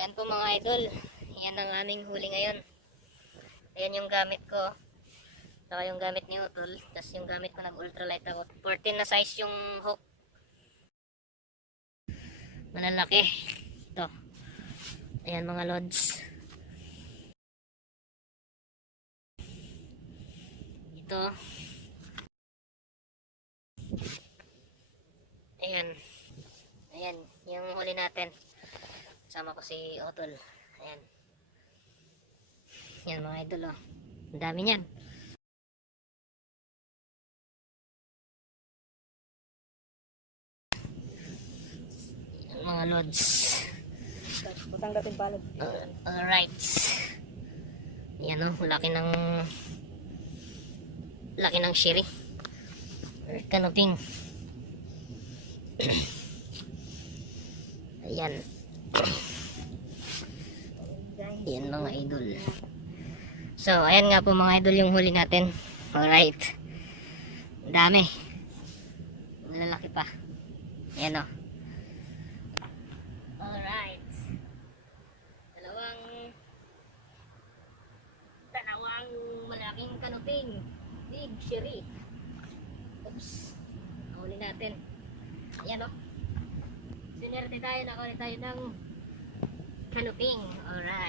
Ayan po mga idol. Yan ang aming huli ngayon. Ayan yung gamit ko. Saka yung gamit ni Utol. Tapos yung gamit ko nag-ultralight ako. 14 na size yung hook. Malalaki. Ito. Ayan mga lods. Ito. Ayan. Ayan. Yung huli natin. Kasama ko si Utol. Ayan. Yan mga idol oh. Ang dami niyan. Yan, mga lods. Butang dating palad. Alright. Yan oh. Laki ng shiri. Or canoping. Ayan. Yan mga idol. So, ayan nga po mga idol yung huli natin. Alright. Ang dami. Malalaki pa. Ayan o. Alright. Dalawang malaking kanuping. Big shiri. Oops. Huli natin. Ayan o. Sinerte tayo. Nakuli tayo ng kanuping. Alright.